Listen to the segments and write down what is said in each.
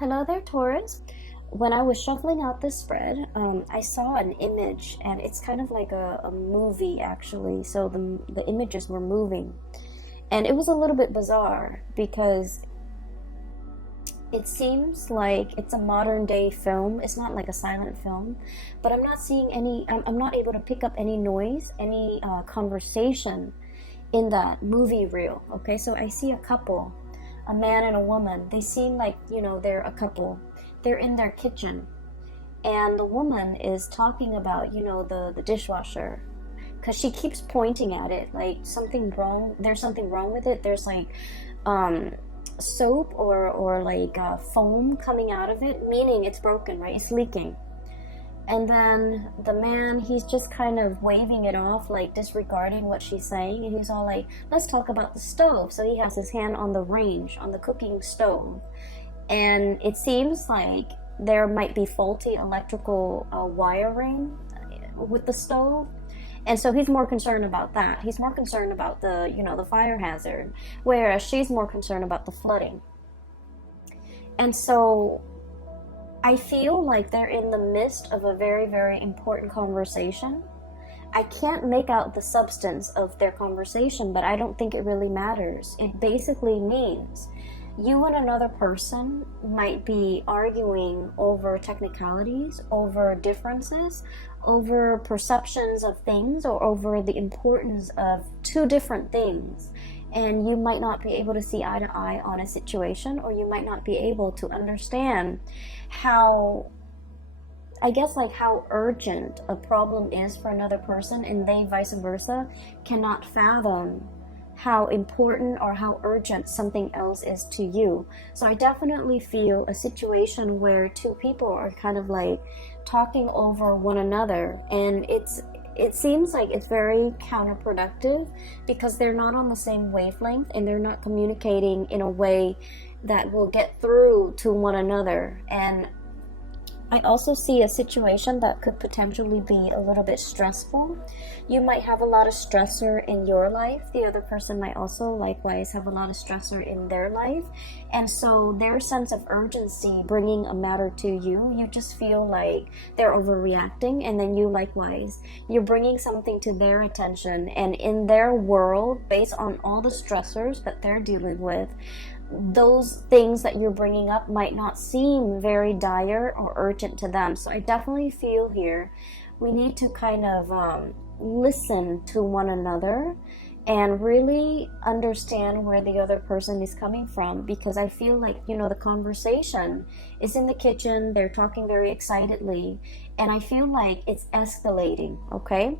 Hello there, Taurus. When I was shuffling out this spread, I saw an image, and it's kind of like a movie, actually. So the images were moving, and it was a little bit bizarre because it seems like it's a modern day film. It's not like a silent film, but I'm not seeing any. I'm not able to pick up any noise, any conversation in that movie reel. Okay, so I see a couple, a man and a woman. They seem like, they're a couple. They're in their kitchen, and the woman is talking about, the dishwasher, because she keeps pointing at it like something wrong. There's something wrong with it. There's like soap or like foam coming out of it, meaning it's broken, right? It's leaking. And then the man, he's just kind of waving it off, like disregarding what she's saying. And he's all like, let's talk about the stove. So he has his hand on the range, on the cooking stove. And it seems like there might be faulty electrical wiring with the stove. And so he's more concerned about that. He's more concerned about the fire hazard, whereas she's more concerned about the flooding. And so I feel like they're in the midst of a very, very important conversation. I can't make out the substance of their conversation, but I don't think it really matters. It basically means you and another person might be arguing over technicalities, over differences, over perceptions of things, or over the importance of two different things. And you might not be able to see eye to eye on a situation, or you might not be able to understand how, I guess, like how urgent a problem is for another person, and they vice versa cannot fathom how important or how urgent something else is to you. So I definitely feel a situation where two people are kind of like talking over one another, and it seems like it's very counterproductive because they're not on the same wavelength, and they're not communicating in a way that will get through to one another. And I also see a situation that could potentially be a little bit stressful. You might have a lot of stressor in your life. The other person might also likewise have a lot of stressor in their life. And so their sense of urgency bringing a matter to you, you just feel like they're overreacting. And then you likewise, you're bringing something to their attention. And in their world, based on all the stressors that they're dealing with, those things that you're bringing up might not seem very dire or urgent to them. So I definitely feel here we need to kind of listen to one another and really understand where the other person is coming from, because I feel like, the conversation is in the kitchen, they're talking very excitedly, and I feel like it's escalating, okay?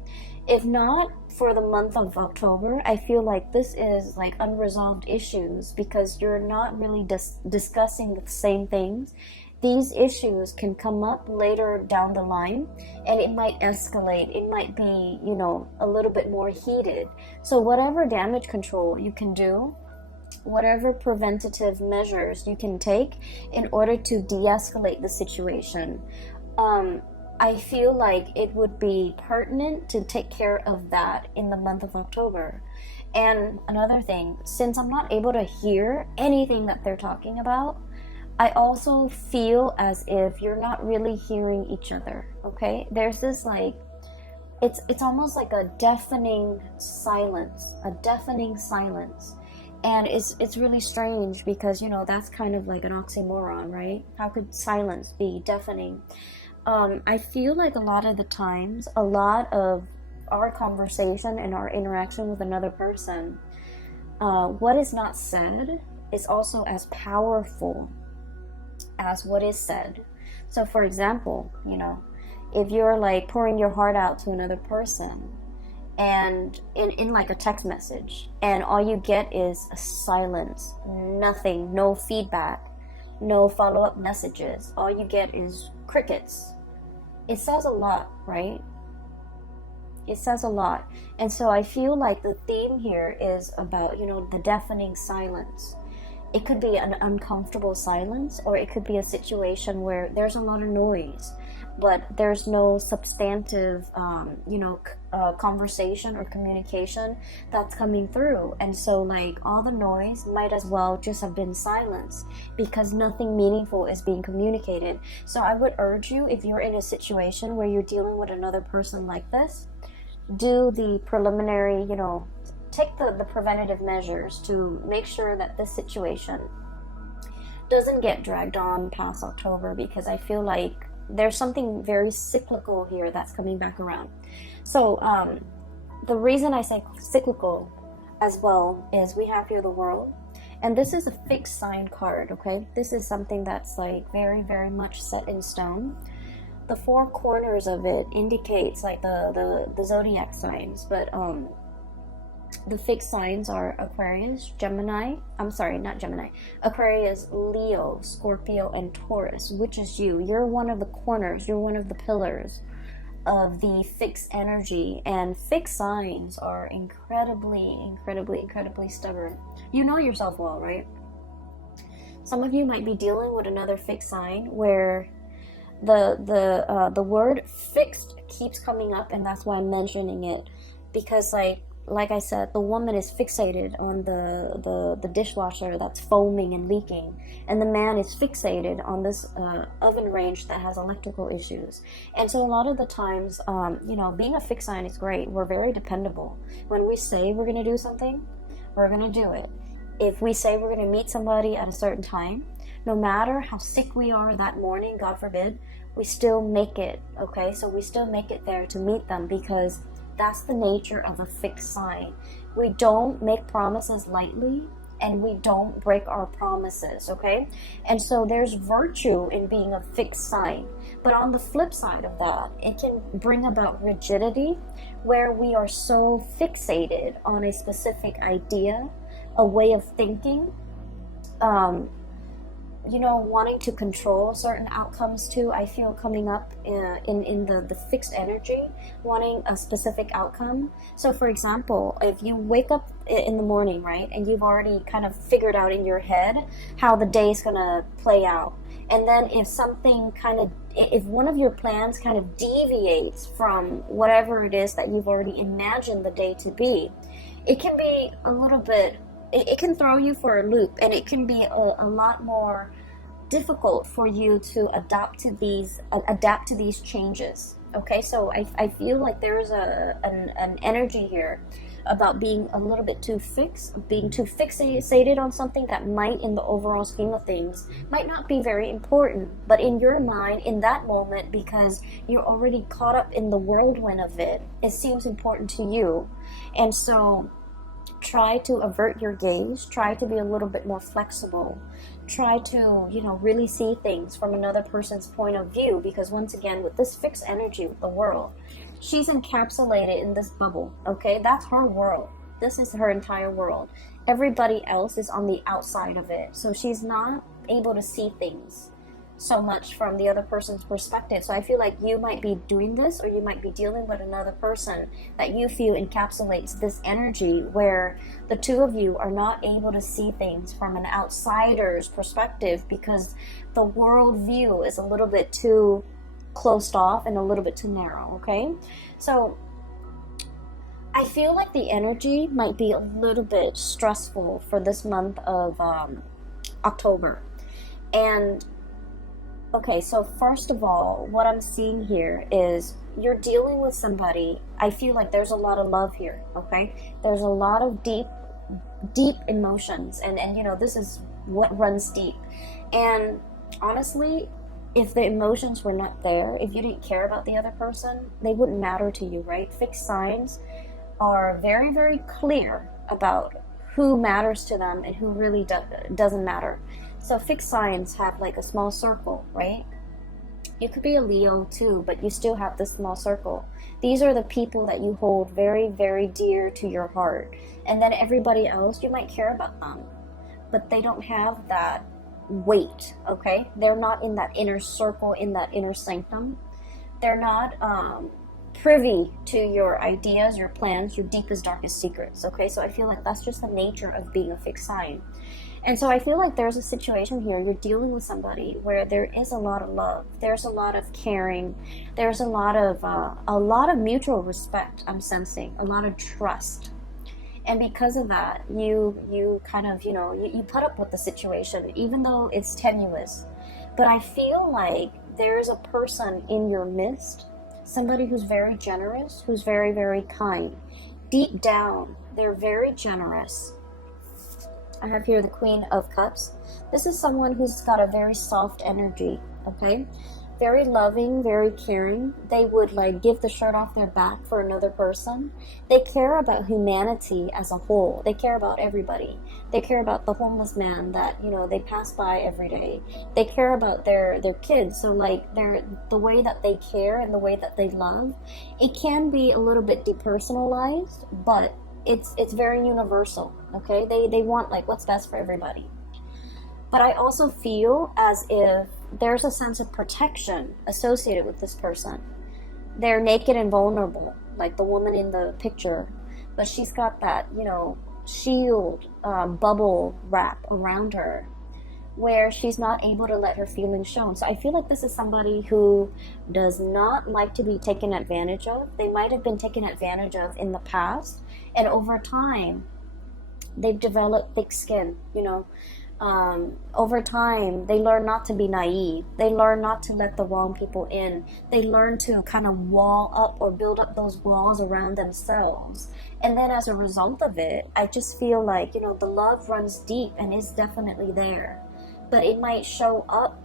If not for the month of October, I feel like this is like unresolved issues because you're not really discussing the same things. These issues can come up later down the line, and it might escalate. It might be, a little bit more heated. So whatever damage control you can do, whatever preventative measures you can take in order to de-escalate the situation, I feel like it would be pertinent to take care of that in the month of October. And another thing, since I'm not able to hear anything that they're talking about, I also feel as if you're not really hearing each other, okay? There's this like, it's almost like a deafening silence. And it's really strange because, that's kind of like an oxymoron, right? How could silence be deafening? I feel like a lot of the times, a lot of our conversation and our interaction with another person, what is not said is also as powerful as what is said. So for example, if you're like pouring your heart out to another person, and in like a text message, and all you get is a silence, nothing, no feedback, no follow-up messages, all you get is crickets. It says a lot, right? It says a lot. And so I feel like the theme here is about, the deafening silence. It could be an uncomfortable silence, or it could be a situation where there's a lot of noise, but there's no substantive, conversation or communication that's coming through. And so, like, all the noise might as well just have been silence because nothing meaningful is being communicated. So I would urge you, if you're in a situation where you're dealing with another person like this, do the preliminary, take the preventative measures to make sure that this situation doesn't get dragged on past October, because I feel like there's something very cyclical here that's coming back around. So the reason I say cyclical as well is we have here the World, and this is a fixed sign card, okay? This is something that's like very, very much set in stone. The four corners of it indicates like the zodiac signs, but the fixed signs are Aquarius, Aquarius, Leo, Scorpio, and Taurus, which is you. You're one of the corners, you're one of the pillars of the fixed energy, and fixed signs are incredibly stubborn. You know yourself well, right? Some of you might be dealing with another fixed sign where the word fixed keeps coming up, and that's why I'm mentioning it, because like I said, the woman is fixated on the dishwasher that's foaming and leaking, and the man is fixated on this oven range that has electrical issues. And so a lot of the times, being a fixed sign is great. We're very dependable. When we say we're going to do something, we're going to do it. If we say we're going to meet somebody at a certain time, no matter how sick we are that morning, God forbid, we still make it, okay? So we still make it there to meet them, because that's the nature of a fixed sign. We don't make promises lightly, and we don't break our promises, okay? And so there's virtue in being a fixed sign. But on the flip side of that, it can bring about rigidity, where we are so fixated on a specific idea, a way of thinking, wanting to control certain outcomes too. I feel coming up in the fixed energy, wanting a specific outcome. So for example, if you wake up in the morning, right, and you've already kind of figured out in your head how the day's gonna play out, and then if one of your plans kind of deviates from whatever it is that you've already imagined the day to be, it can be a little bit, it can throw you for a loop, and it can be a lot more difficult for you to adapt to these changes. Okay, so I feel like there's an energy here about being a little bit too fixated on something that might, in the overall scheme of things, might not be very important, but in your mind, in that moment, because you're already caught up in the whirlwind of it, it seems important to you. And so try to avert your gaze, try to be a little bit more flexible, try to, really see things from another person's point of view, because once again, with this fixed energy with the World, she's encapsulated in this bubble, okay? That's her world. This is her entire world. Everybody else is on the outside of it, so she's not able to see things so much from the other person's perspective. So I feel like you might be doing this, or you might be dealing with another person that you feel encapsulates this energy, where the two of you are not able to see things from an outsider's perspective, because the world view is a little bit too closed off and a little bit too narrow, okay? So I feel like the energy might be a little bit stressful for this month of October. And okay, so first of all, what I'm seeing here is you're dealing with somebody. I feel like there's a lot of love here, okay? There's a lot of deep emotions, and this is what runs deep. And honestly, if the emotions were not there, if you didn't care about the other person, they wouldn't matter to you, right? Fixed signs are very, very clear about who matters to them and who really doesn't matter. So fixed signs have like a small circle, right? You could be a Leo too, but you still have this small circle. These are the people that you hold very, very dear to your heart. And then everybody else, you might care about them, but they don't have that weight, okay? They're not in that inner circle, in that inner sanctum. They're not privy to your ideas, your plans, your deepest, darkest secrets, okay? So I feel like that's just the nature of being a fixed sign. And so I feel like there's a situation here. You're dealing with somebody where there is a lot of love. There's a lot of caring. There's a lot of mutual respect. I'm sensing a lot of trust. And because of that, you kind of, you put up with the situation, even though it's tenuous. But I feel like there's a person in your midst, somebody who's very generous, who's very, very kind. Deep down, they're very generous. I have here the Queen of Cups. This is someone who's got a very soft energy, okay? Very loving, very caring. They would like give the shirt off their back for another person. They care about humanity as a whole. They care about everybody. They care about the homeless man that, they pass by every day. They care about their kids. So like the way that they care and the way that they love, it can be a little bit depersonalized, but it's very universal, okay? They want like what's best for everybody. But I also feel as if there's a sense of protection associated with this person. They're naked and vulnerable, like the woman in the picture, but she's got that, shield, bubble wrap around her, where she's not able to let her feelings shown. So I feel like this is somebody who does not like to be taken advantage of. They might have been taken advantage of in the past, and over time, they've developed thick skin, over time, they learn not to be naive. They learn not to let the wrong people in. They learn to kind of wall up or build up those walls around themselves. And then as a result of it, I just feel like, the love runs deep and is definitely there. But it might show up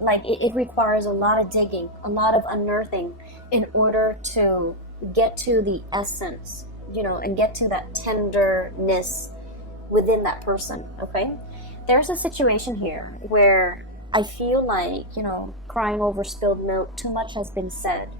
like it requires a lot of digging, a lot of unearthing in order to get to the essence, and get to that tenderness within that person, okay? There's a situation here where I feel like, crying over spilled milk, too much has been said.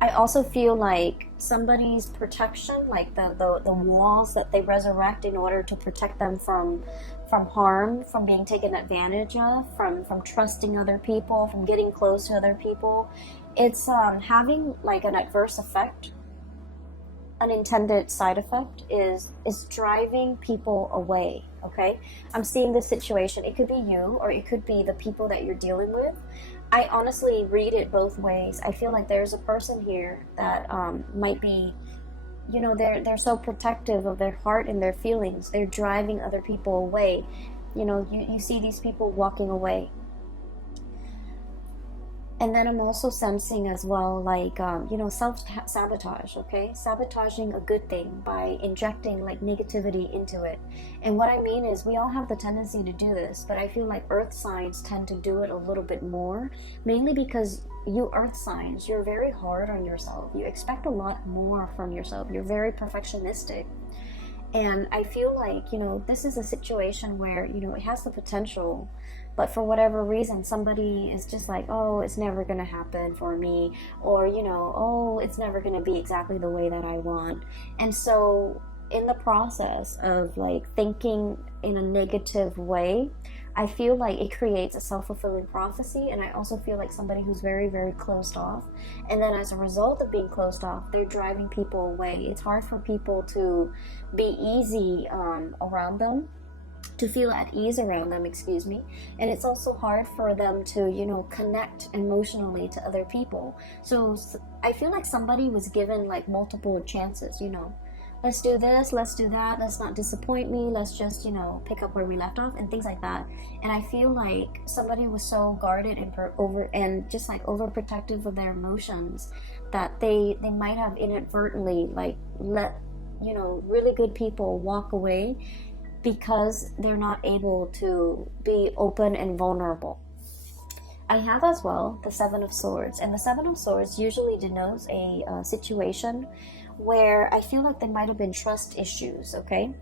I also feel like somebody's protection, like the walls that they resurrect in order to protect them from harm, from being taken advantage of, from trusting other people, from getting close to other people, it's having like an adverse effect. Unintended side effect is driving people away, okay? I'm seeing this situation. It could be you or it could be the people that you're dealing with. I honestly read it both ways. I feel like there's a person here that might be, they're so protective of their heart and their feelings. They're driving other people away. You see these people walking away. And then I'm also sensing as well, like, self-sabotage, okay? Sabotaging a good thing by injecting, like, negativity into it. And what I mean is we all have the tendency to do this, but I feel like earth signs tend to do it a little bit more, mainly because you earth signs, you're very hard on yourself. You expect a lot more from yourself. You're very perfectionistic. And I feel like, this is a situation where, it has the potential, but for whatever reason, somebody is just like, oh, it's never going to happen for me, or, oh, it's never going to be exactly the way that I want. And so in the process of like thinking in a negative way, I feel like it creates a self-fulfilling prophecy. And I also feel like somebody who's very, very closed off. And then as a result of being closed off, they're driving people away. It's hard for people to be easy around them, to feel at ease around them, and it's also hard for them to connect emotionally to other people. So I feel like somebody was given like multiple chances, let's do this, let's do that, let's not disappoint me, let's just pick up where we left off and things like that. And I feel like somebody was so guarded and overprotective of their emotions that they might have inadvertently like let really good people walk away because they're not able to be open and vulnerable. I have as well the Seven of Swords, and the Seven of Swords usually denotes a situation where I feel like there might have been trust issues, okay?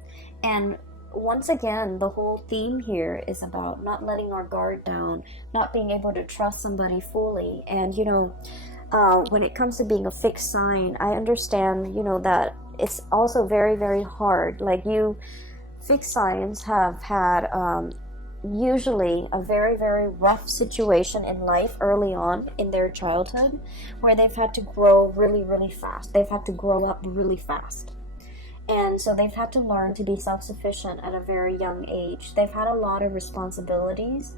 And once again, the whole theme here is about not letting our guard down, not being able to trust somebody fully. And when it comes to being a fixed sign, I understand that it's also very, very hard. Like fixed signs have had usually a very, very rough situation in life early on in their childhood, where they've had to grow really, really fast. They've had to grow up really fast. And so they've had to learn to be self-sufficient at a very young age. They've had a lot of responsibilities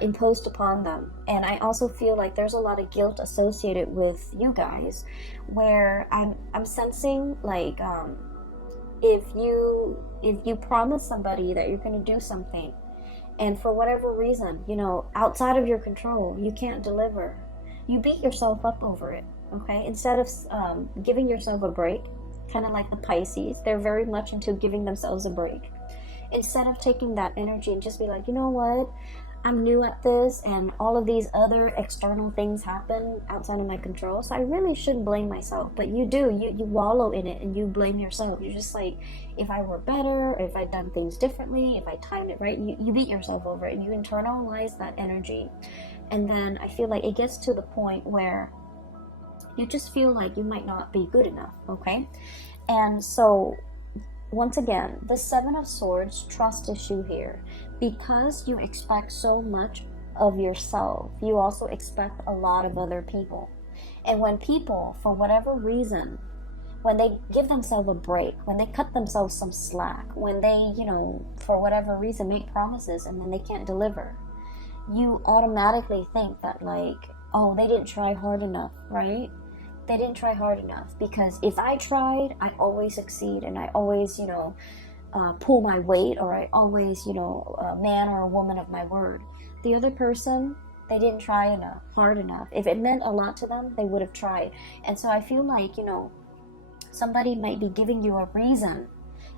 imposed upon them. And I also feel like there's a lot of guilt associated with you guys, where I'm sensing like if you promise somebody that you're going to do something, and for whatever reason, outside of your control, you can't deliver, you beat yourself up over it. Okay, instead of giving yourself a break, kind of like the Pisces, they're very much into giving themselves a break. Instead of taking that energy and just be like, you know what, I'm new at this, and all of these other external things happen outside of my control, so I really shouldn't blame myself. But you do, you wallow in it and you blame yourself. You're just like, if I were better, if I'd done things differently, if I timed it right, you beat yourself over it and you internalize that energy. And then I feel like it gets to the point where you just feel like you might not be good enough, okay? And so, once again, the Seven of Swords, trust issue here. Because you expect so much of yourself, you also expect a lot of other people. And when people, for whatever reason, when they give themselves a break, when they cut themselves some slack, when they, for whatever reason make promises and then they can't deliver, you automatically think that like, oh, they didn't try hard enough, right? They didn't try hard enough, because if I tried, I always succeed, and I always, pull my weight, or I always, a man or a woman of my word. The other person, they didn't try hard enough. If it meant a lot to them, they would have tried. And so I feel like, somebody might be giving you a reason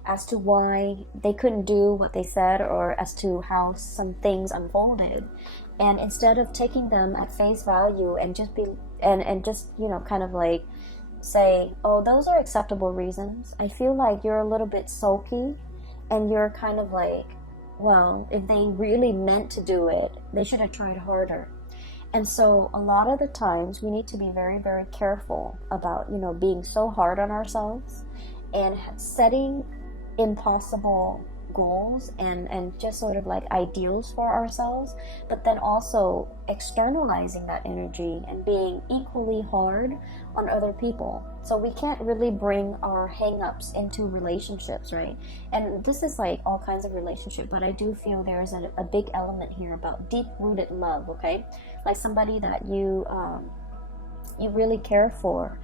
as to why they couldn't do what they said, or as to how some things unfolded. And instead of taking them at face value and just kind of like say, oh, those are acceptable reasons, I feel like you're a little bit sulky, and you're kind of like, well, if they really meant to do it, they should have tried harder. And so a lot of the times we need to be very, very careful about, being so hard on ourselves and setting impossible goals and just sort of like ideals for ourselves, but then also externalizing that energy and being equally hard on other people. So we can't really bring our hang-ups into relationships, right? And this is like all kinds of relationship, but I do feel there's a big element here about deep-rooted love, okay? Like somebody that you really care for.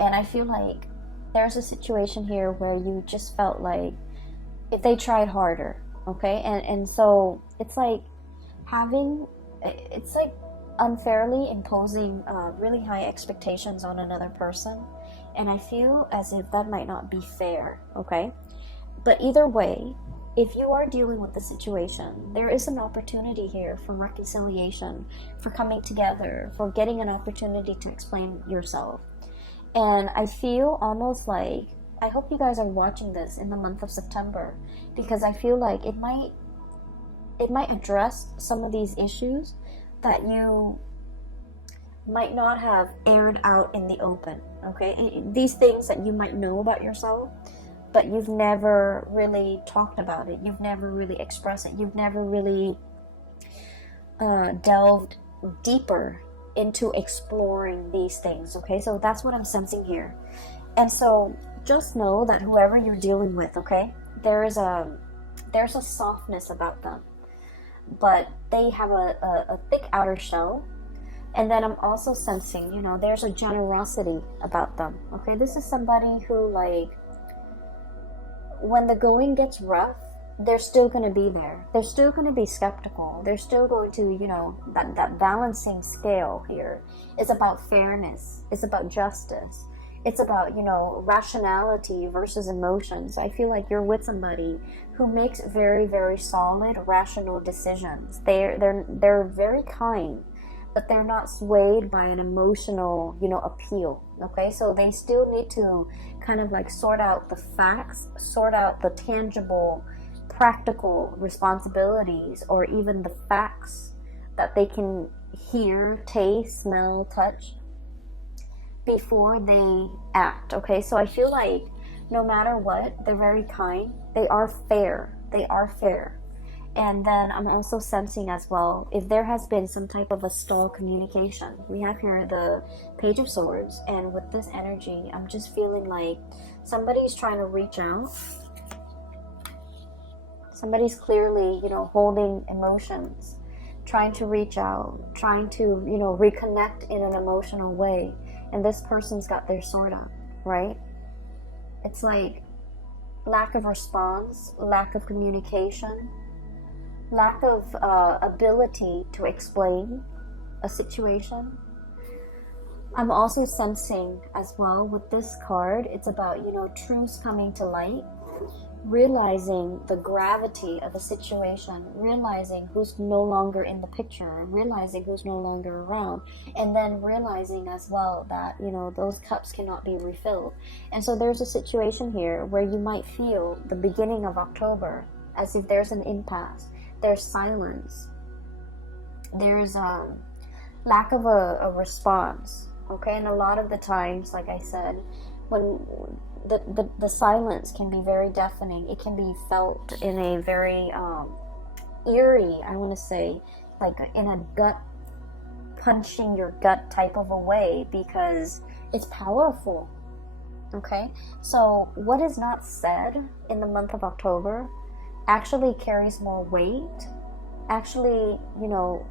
And I feel like there's a situation here where you just felt like if they tried harder, okay? And so it's like unfairly imposing really high expectations on another person. And I feel as if that might not be fair, okay? But either way, if you are dealing with the situation, there is an opportunity here for reconciliation, for coming together, for getting an opportunity to explain yourself. And I feel almost like, I hope you guys are watching this in the month of September, because I feel like it might address some of these issues that you might not have aired out in the open, okay? These things that you might know about yourself, but you've never really talked about it. You've never really expressed it. You've never really delved deeper into exploring these things, okay? So that's what I'm sensing here. And so just know that whoever you're dealing with, okay, there's a softness about them, but they have a thick outer shell. And then I'm also sensing, there's a generosity about them, okay? This is somebody who, like, when the going gets rough, they're still going to be there. They're still going to be skeptical. They're still going to, that balancing scale here is about fairness. It's about justice. It's about, rationality versus emotions. I feel like you're with somebody who makes very, very solid, rational decisions. They're very kind, but they're not swayed by an emotional, appeal, okay? So they still need to kind of like sort out the facts, sort out the tangible, practical responsibilities, or even the facts that they can hear, taste, smell, touch, before they act, okay? So I feel like no matter what, they're very kind. They are fair. And then I'm also sensing as well, if there has been some type of a stall communication. We have here the Page of Swords, and with this energy, I'm just feeling like somebody's trying to reach out. Somebody's clearly, you know, holding emotions, trying to reach out, trying to, you know, reconnect in an emotional way. And this person's got their sword up, right? It's like lack of response, lack of communication, lack of ability to explain a situation. I'm also sensing as well with this card, it's about, you know, truths coming to light, realizing the gravity of a situation, realizing who's no longer in the picture, realizing who's no longer around, and then realizing as well that, you know, those cups cannot be refilled. And so there's a situation here where you might feel the beginning of October as if there's an impasse. There's silence. There's lack of a response. Okay, and a lot of the times, like I said, when the silence can be very deafening, it can be felt in a very eerie, I want to say, like in a gut, punching your gut type of a way, because it's powerful. Okay, so what is not said in the month of October actually carries more weight, actually, you know,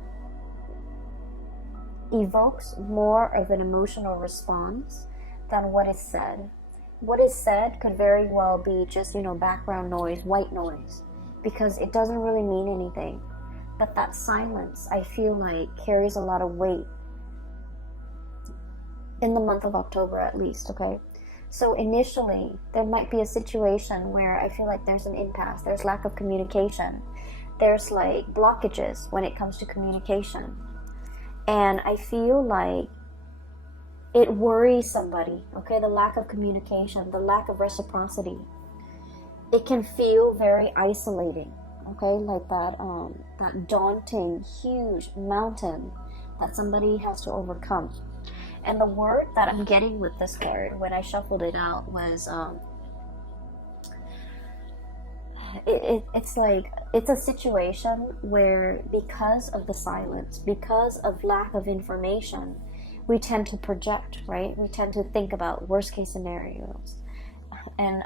evokes more of an emotional response than what is said. What is said could very well be just, you know, background noise, white noise, because it doesn't really mean anything. But that silence, I feel like, carries a lot of weight in the month of October at least, okay? So initially, there might be a situation where I feel like there's an impasse, there's lack of communication, there's like blockages when it comes to communication. And I feel like it worries somebody, okay? The lack of communication, the lack of reciprocity. It can feel very isolating, okay? Like that daunting, huge mountain that somebody has to overcome. And the word that I'm getting with this card when I shuffled it out was it's like it's a situation where, because of the silence, because of lack of information, we tend to project, right? We tend to think about worst case scenarios. And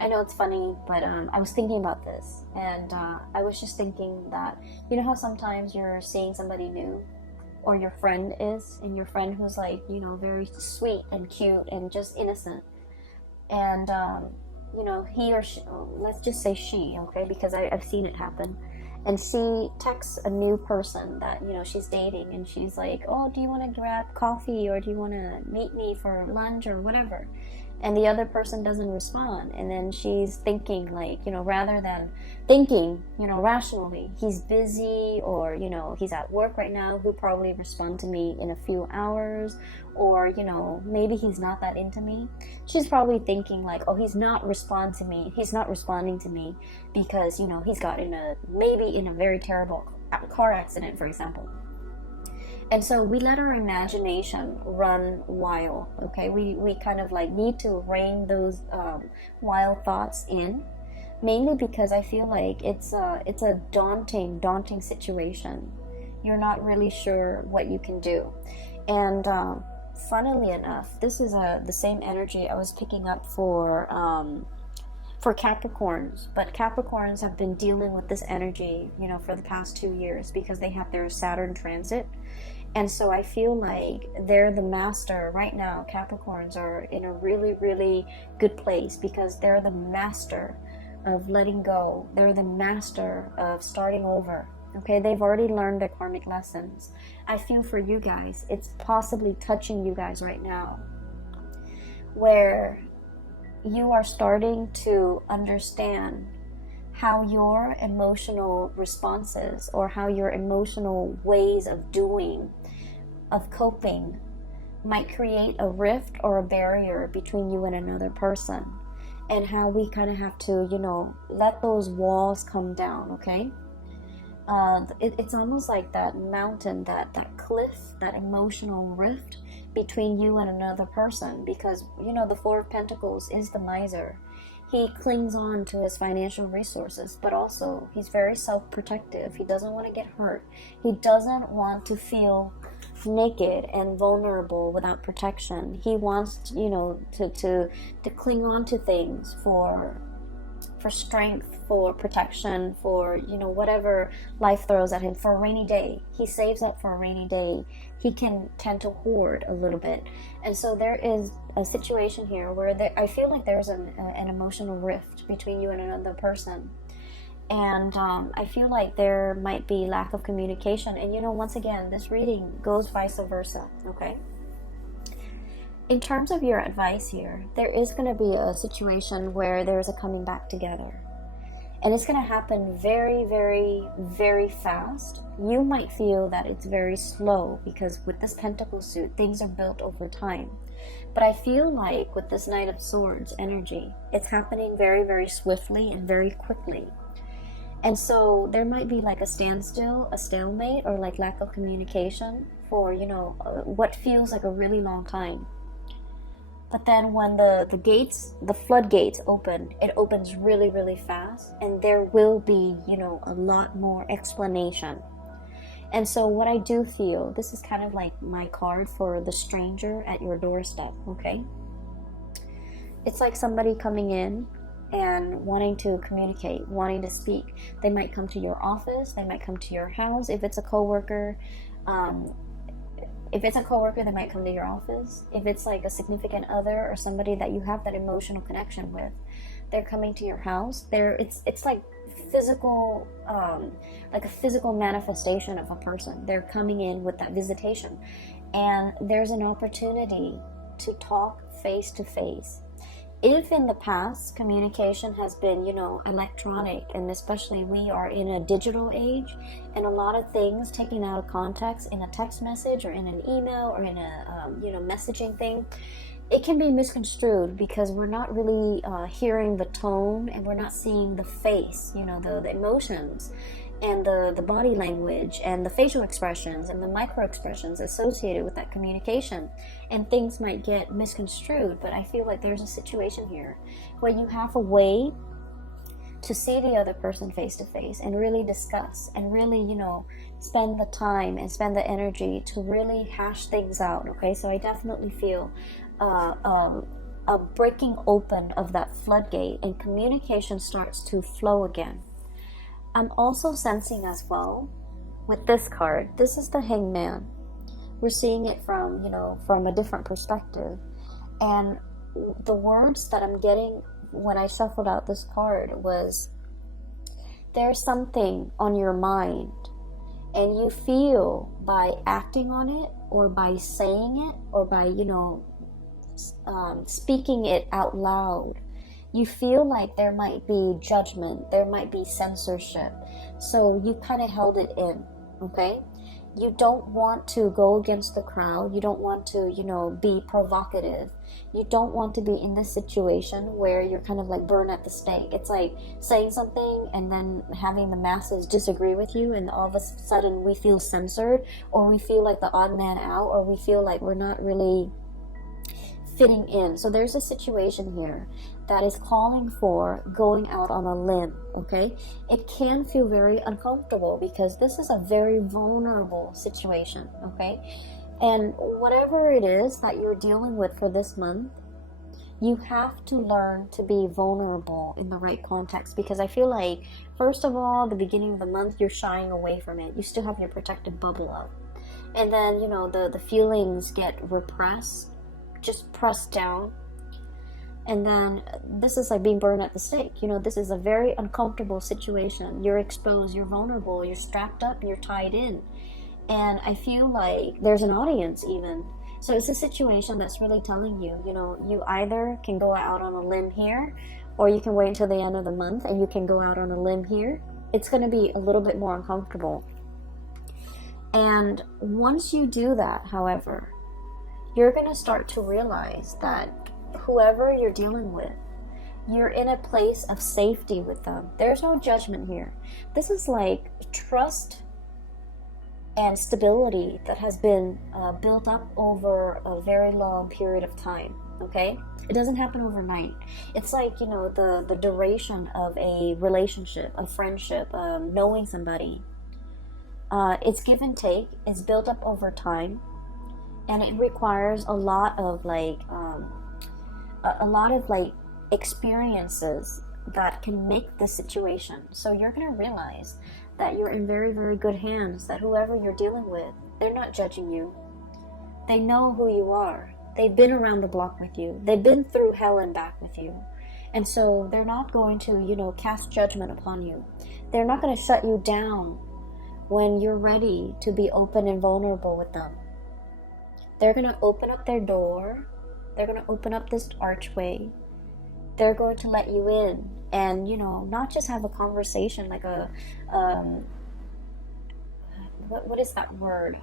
I know it's funny, but I was thinking about this, and I was just thinking that, you know how sometimes you're seeing somebody new, or your friend is, and your friend who's like, you know, very sweet and cute and just innocent, and you know, he or she, let's just say she, okay, because I've seen it happen, and she texts a new person that, you know, she's dating, and she's like, oh, do you want to grab coffee, or do you want to meet me for lunch or whatever? And the other person doesn't respond, and then she's thinking, like, you know, rather than thinking, you know, rationally, he's busy, or, you know, he's at work right now, he'll probably respond to me in a few hours, or, you know, maybe he's not that into me. She's probably thinking like, oh, he's not responding to me because, you know, he's got maybe in a very terrible car accident, for example. And so we let our imagination run wild, okay? We kind of like need to rein those wild thoughts in, mainly because I feel like it's a daunting situation. You're not really sure what you can do. And funnily enough, this is the same energy I was picking up for Capricorns, but Capricorns have been dealing with this energy, you know, for the past 2 years because they have their Saturn transit. And so I feel like they're the master right now. Capricorns are in a really, really good place because they're the master of letting go. They're the master of starting over. Okay, they've already learned their karmic lessons. I feel for you guys, it's possibly touching you guys right now, where you are starting to understand how your emotional responses or how your emotional ways of doing, of coping, might create a rift or a barrier between you and another person, and how we kind of have to, you know, let those walls come down, okay? It's almost like that mountain, that cliff, that emotional rift between you and another person, because, you know, the Four of Pentacles is the miser. He clings on to his financial resources, but also he's very self-protective. He doesn't want to get hurt. He doesn't want to feel naked and vulnerable without protection. He wants, you know, to cling on to things for strength, for protection, for, you know, whatever life throws at him, for a rainy day. He saves up for a rainy day. He can tend to hoard a little bit. And so there is a situation here where I feel like there's an emotional rift between you and another person. And I feel like there might be lack of communication. And, you know, once again, this reading goes vice versa, okay? In terms of your advice here, there is going to be a situation where there's a coming back together. And it's going to happen very, very, very fast. You might feel that it's very slow because with this Pentacle suit, things are built over time. But I feel like with this Knight of Swords energy, it's happening very, very swiftly and very quickly. And so there might be like a standstill, a stalemate, or like lack of communication for, you know, what feels like a really long time. But then when the floodgates open, it opens really, really fast, and there will be, you know, a lot more explanation. And so what I do feel, this is kind of like my card for the stranger at your doorstep, okay? It's like somebody coming in and wanting to communicate, wanting to speak. They might come to your office, they might come to your house. If it's a coworker, they might come to your office. If it's like a significant other or somebody that you have that emotional connection with, they're coming to your house. It's like physical, like a physical manifestation of a person. They're coming in with that visitation, and there's an opportunity to talk face to face. If in the past communication has been, you know, electronic, and especially we are in a digital age, and a lot of things taken out of context in a text message or in an email or in a you know, messaging thing, it can be misconstrued because we're not really hearing the tone, and we're not seeing the face, you know, the emotions and the body language and the facial expressions and the micro expressions associated with that communication, and things might get misconstrued. But I feel like there's a situation here where you have a way to see the other person face to face and really discuss and really, you know, spend the time and spend the energy to really hash things out, okay? So I definitely feel a breaking open of that floodgate, and communication starts to flow again. I'm also sensing as well with this card, this is the Hangman. We're seeing it from, you know, from a different perspective. And the words that I'm getting when I shuffled out this card was, there's something on your mind, and you feel by acting on it, or by saying it, or by, you know, speaking it out loud, you feel like there might be judgment, there might be censorship. So you kind of held it in, okay? You don't want to go against the crowd. You don't want to, you know, be provocative. You don't want to be in this situation where you're kind of like burned at the stake. It's like saying something and then having the masses disagree with you, and all of a sudden we feel censored, or we feel like the odd man out, or we feel like we're not really fitting in. So there's a situation here that is calling for going out on a limb, okay? It can feel very uncomfortable because this is a very vulnerable situation, okay? And whatever it is that you're dealing with for this month, you have to learn to be vulnerable in the right context, because I feel like, first of all, the beginning of the month, you're shying away from it. You still have your protective bubble up. And then, you know, the feelings get repressed, just pressed down. And then this is like being burned at the stake. You know, this is a very uncomfortable situation. You're exposed, you're vulnerable, you're strapped up, you're tied in. And I feel like there's an audience even. So it's a situation that's really telling you, you know, you either can go out on a limb here, or you can wait until the end of the month and you can go out on a limb here. It's going to be a little bit more uncomfortable. And once you do that, however, you're going to start to realize that whoever you're dealing with, you're in a place of safety with them. There's no judgment here. This is like trust and stability that has been built up over a very long period of time. okay? It doesn't happen overnight. It's like, you know, the duration of a relationship, a friendship, knowing somebody. It's give and take. It's built up over time, and it requires a lot of like experiences that can make the situation. So you're gonna realize that you're in very, very good hands. That whoever you're dealing with, they're not judging you. They know who you are. They've been around the block with you. They've been through hell and back with you. And so they're not going to, you know, cast judgment upon you. They're not going to shut you down when you're ready to be open and vulnerable with them. They're going to open up their door. They're going to open up this archway. They're going to let you in and, you know, not just have a conversation like a, what is that word?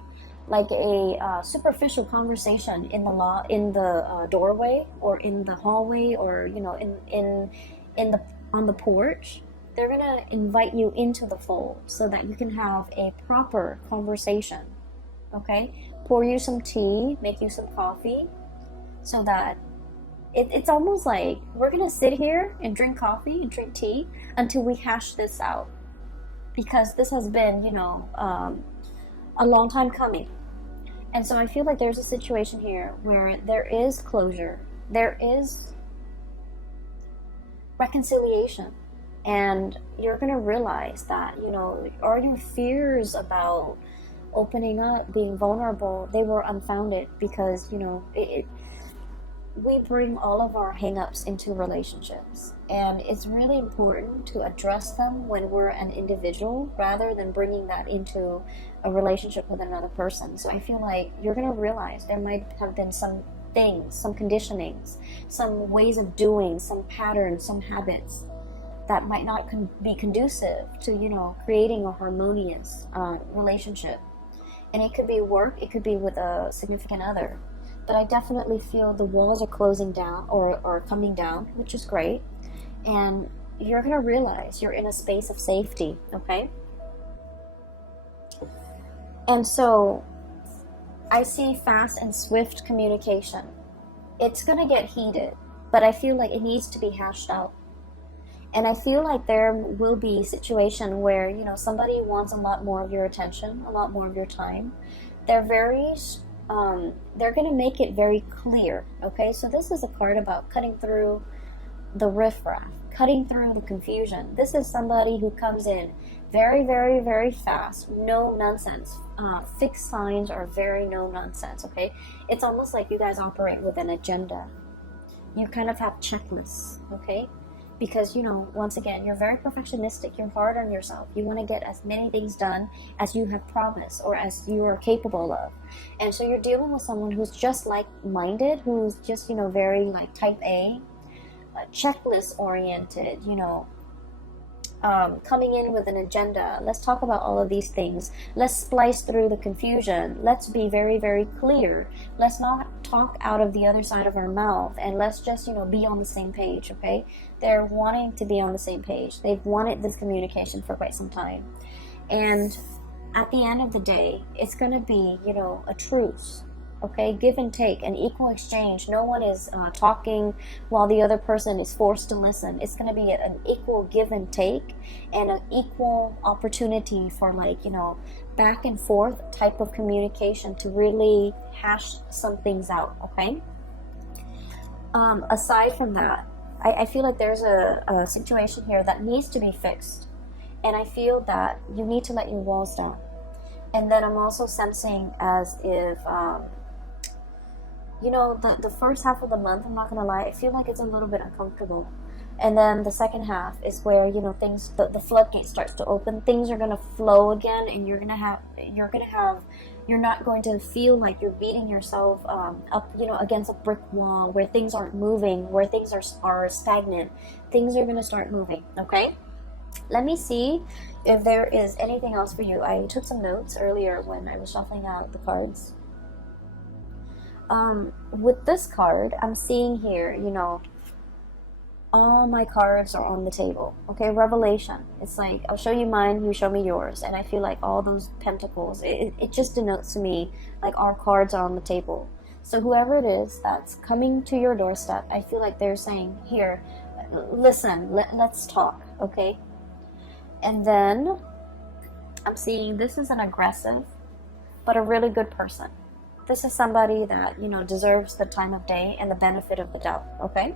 Like a superficial conversation in the doorway or in the hallway or, you know, on the porch. They're gonna invite you into the fold so that you can have a proper conversation. Okay, pour you some tea, make you some coffee, so that it's almost like we're gonna sit here and drink coffee and drink tea until we hash this out, because this has been, you know, a long time coming. And so I feel like there's a situation here where there is closure, there is reconciliation, and you're going to realize that, you know, all your fears about opening up, being vulnerable, they were unfounded, because, you know, we bring all of our hang-ups into relationships, and it's really important to address them when we're an individual rather than bringing that into a relationship with another person. So I feel like you're going to realize there might have been some things, some conditionings, some ways of doing, some patterns, some habits that might not be conducive to, you know, creating a harmonious relationship. And it could be work, it could be with a significant other. But I definitely feel the walls are closing down or coming down, which is great. And you're going to realize you're in a space of safety, okay? And so I see fast and swift communication. It's going to get heated, but I feel like it needs to be hashed out. And I feel like there will be a situation where, you know, somebody wants a lot more of your attention, a lot more of your time. They're going to make it very clear, okay? So this is a card about cutting through the riffraff, cutting through the confusion. This is somebody who comes in very, very, very fast, no nonsense. Fixed signs are very no nonsense, okay? It's almost like you guys operate with an agenda. You kind of have checklists, okay? Because, you know, once again, you're very perfectionistic. You're hard on yourself. You want to get as many things done as you have promised or as you are capable of. And so you're dealing with someone who's just like-minded, who's just, you know, very like type A, checklist oriented, you know, coming in with an agenda. Let's talk about all of these things. Let's splice through the confusion. Let's be very, very clear. Let's not talk out of the other side of our mouth, and let's just, you know, be on the same page, okay? They're wanting to be on the same page. They've wanted this communication for quite some time. And at the end of the day, it's going to be, you know, a truce. Okay, give and take, an equal exchange. No one is talking while the other person is forced to listen. It's going to be an equal give and take, and an equal opportunity for, like, you know, back and forth type of communication to really hash some things out, okay? Aside from that, I feel like there's a situation here that needs to be fixed, and I feel that you need to let your walls down. And then I'm also sensing as if you know, the first half of the month, I'm not gonna lie, I feel like it's a little bit uncomfortable. And then the second half is where, you know, things, the floodgate starts to open. Things are gonna flow again, and you're not going to feel like you're beating yourself up, you know, against a brick wall where things aren't moving, where things are stagnant. Things are gonna start moving, okay? Let me see if there is anything else for you. I took some notes earlier when I was shuffling out the cards. With this card, I'm seeing here, you know, all my cards are on the table. Okay, revelation. It's like, I'll show you mine, you show me yours. And I feel like all those pentacles, it just denotes to me like our cards are on the table. So whoever it is that's coming to your doorstep, I feel like they're saying, here, listen, let's talk, okay? And then I'm seeing this is an aggressive, but a really good person. This is somebody that, you know, deserves the time of day and the benefit of the doubt, okay?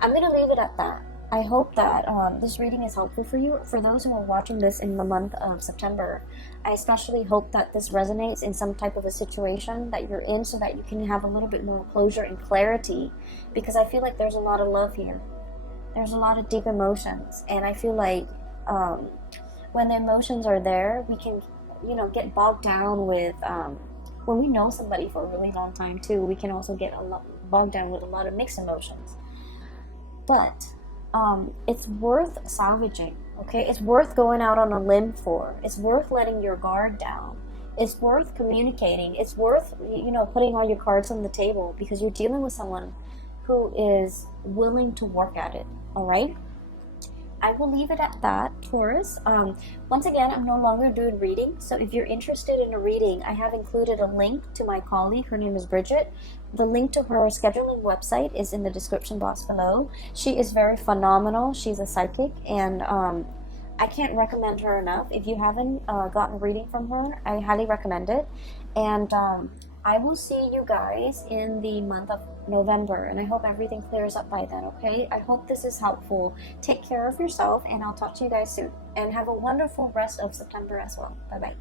I'm going to leave it at that. I hope that this reading is helpful for you. For those who are watching this in the month of September, I especially hope that this resonates in some type of a situation that you're in so that you can have a little bit more closure and clarity, because I feel like there's a lot of love here. There's a lot of deep emotions, and I feel like when the emotions are there, we can, you know, get bogged down with, when we know somebody for a really long time too, we can also get bogged down with a lot of mixed emotions. But it's worth salvaging, okay? It's worth going out on a limb for. It's worth letting your guard down. It's worth communicating. It's worth, you know, putting all your cards on the table, because you're dealing with someone who is willing to work at it, all right? I will leave it at that, Taurus. Once again, I'm no longer doing reading, so if you're interested in a reading, I have included a link to my colleague. Her name is Bridget. The link to her scheduling website is in the description box below. She is very phenomenal. She's a psychic, and I can't recommend her enough. If you haven't gotten a reading from her, I highly recommend it. And I will see you guys in the month of November, and I hope everything clears up by then, okay? I hope this is helpful. Take care of yourself, and I'll talk to you guys soon. And have a wonderful rest of September as well. Bye-bye.